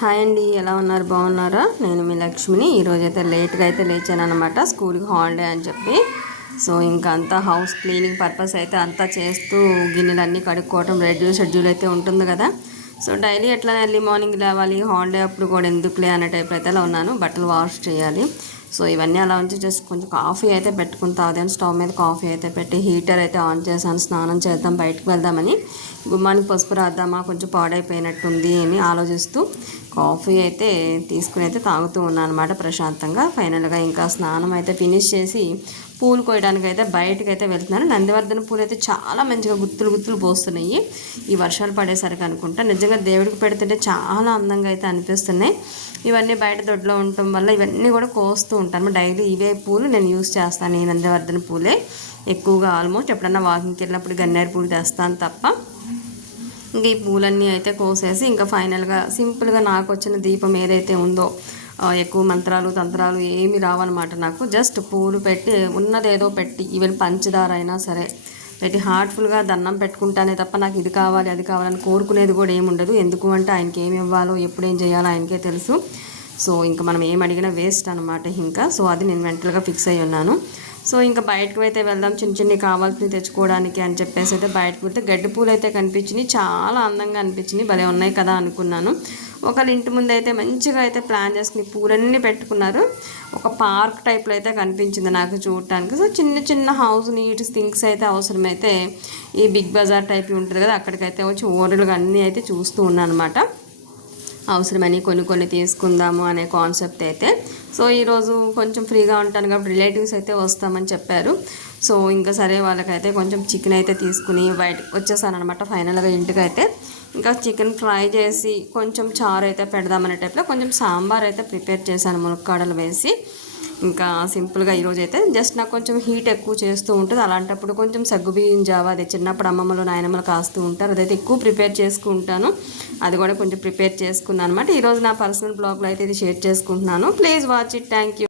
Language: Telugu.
హాయ్ అండి ఎలా ఉన్నారు? బాగున్నారా? నేను మీ లక్ష్మిని. ఈరోజు అయితే లేట్గా అయితే లేచాను అనమాట స్కూల్కి హాలిడే అని చెప్పి. సో ఇంకా అంతా హౌస్ క్లీనింగ్ పర్పస్ అయితే అంతా చేస్తూ గిన్నెలన్నీ కడుక్కోవటం రెడ్యూల్ షెడ్యూల్ అయితే ఉంటుంది కదా. సో డైలీ ఎట్లా ఎర్లీ మార్నింగ్ లేవాలి? హాలిడే అప్పుడు కూడా ఎందుకులే అనే టైప్ అయితే అలా ఉన్నాను. బట్టలు వాష్ చేయాలి. సో ఇవన్నీ అలా ఉంచి జస్ట్ కొంచెం కాఫీ అయితే పెట్టుకుని తాగాను. స్టవ్ మీద కాఫీ అయితే పెట్టి హీటర్ అయితే ఆన్ చేశాను. స్నానం చేద్దాం బయటకు వెళ్దామని. గుమ్మానికి పసుపు రాద్దామా? కొంచెం పాడైపోయినట్టుంది అని ఆలోచిస్తూ కాఫీ అయితే తీసుకుని అయితే తాగుతూ ఉన్నాను అనమాట ప్రశాంతంగా. ఫైనల్గా ఇంకా స్నానం అయితే ఫినిష్ చేసి పూలు కోయడానికి అయితే బయటకు అయితే వెళ్తున్నాను. నందివర్ధన పూలు అయితే చాలా మంచిగా గుత్తులు గుత్తులు పోస్తున్నాయి. ఈ వర్షాలు పడేసరికి అనుకుంటా. నిజంగా దేవుడికి పెడుతుంటే చాలా అందంగా అయితే అనిపిస్తున్నాయి. ఇవన్నీ బయట దొడ్లో ఉండటం వల్ల ఇవన్నీ కూడా కోస్తూ ఉంటాను. డైలీ ఇవే పూలు నేను యూస్ చేస్తాను ఈ నందివర్ధన పూలే. ఎక్కువగా ఆల్మోస్ట్ ఎప్పుడన్నా వాకింగ్కి వెళ్ళినప్పుడు గన్నేరు పూలు తెస్తాను తప్ప ఇంకా ఈ పూలన్నీ అయితే కోసేసి ఇంకా ఫైనల్గా సింపుల్గా నాకు వచ్చిన దీపం ఏదైతే ఉందో ఎక్కువ మంత్రాలు తంత్రాలు ఏమి రావన్నమాట నాకు. జస్ట్ పూలు పెట్టి ఉన్నదేదో పెట్టి ఈవెన్ పంచదార అయినా సరే పెట్టి హార్ట్ఫుల్గా దండం పెట్టుకుంటానే తప్ప నాకు ఇది కావాలి అది కావాలని కోరుకునేది కూడా ఏముండదు ఎందుకు అంటే ఆయనకి ఏమి ఇవ్వాలో ఎప్పుడు ఏం చేయాలో ఆయనకే తెలుసు. సో ఇంకా మనం ఏం అడిగినా వేస్ట్ అనమాట ఇంకా. సో అది నేను మెంటల్గా ఫిక్స్ అయ్యి ఉన్నాను సో ఇంకా బయటకు అయితే వెళ్దాం చిన్న చిన్ని కావాల్సినవి తెచ్చుకోవడానికి అని చెప్పేసి అయితే బయటకు వెళ్తే గడ్డి పూలు అయితే కనిపించినాయి. చాలా అందంగా అనిపించినాయి. భలే ఉన్నాయి కదా అనుకున్నాను. ఒకళ్ళ ఇంటి ముందు అయితే మంచిగా అయితే ప్లాన్ చేసుకుని పూలన్నీ పెట్టుకున్నారు. ఒక పార్క్ టైప్లో అయితే కనిపించింది నాకు చూడటానికి. సో చిన్న చిన్న హౌస్ నీట్ థింగ్స్ అయితే అవసరమైతే ఈ బిగ్ బజార్ టైప్ ఉంటుంది కదా అక్కడికైతే వచ్చి ఓరలుగా అన్నీ అయితే చూస్తూ ఉన్నాను అనమాట అవసరమని కొన్ని కొన్ని తీసుకుందాము అనే కాన్సెప్ట్ అయితే. సో ఈరోజు కొంచెం ఫ్రీగా ఉంటాను కాబట్టి రిలేటివ్స్ అయితే వస్తామని చెప్పారు. సో ఇంకా సరే వాళ్ళకైతే కొంచెం చికెన్ అయితే తీసుకుని బయటకు వచ్చేసాను అనమాట ఫైనల్గా ఇంటికి అయితే ఇంకా చికెన్ ఫ్రై చేసి కొంచెం చారు అయితే పెడదామనే టైప్లో కొంచెం సాంబార్ అయితే ప్రిపేర్ చేశాను మునక్కాడలు వేసి. ఇంకా సింపుల్గా ఈరోజు అయితే జస్ట్ నాకు కొంచెం హీట్ ఎక్కువ చేస్తూ ఉంటుంది. అలాంటప్పుడు కొంచెం సగ్గుబియ్యం జావా అదే చిన్నప్పుడు అమ్మమ్మలు నాయనమ్మలు కాస్తూ ఉంటారు. అదైతే ఎక్కువ ప్రిపేర్ చేసుకుంటాను. అది కూడా కొంచెం ప్రిపేర్ చేసుకున్నాను అనమాట ఈరోజు నా పర్సనల్ బ్లాగ్లో అయితే ఇది షేర్ చేసుకుంటున్నాను. Please watch it. Thank you.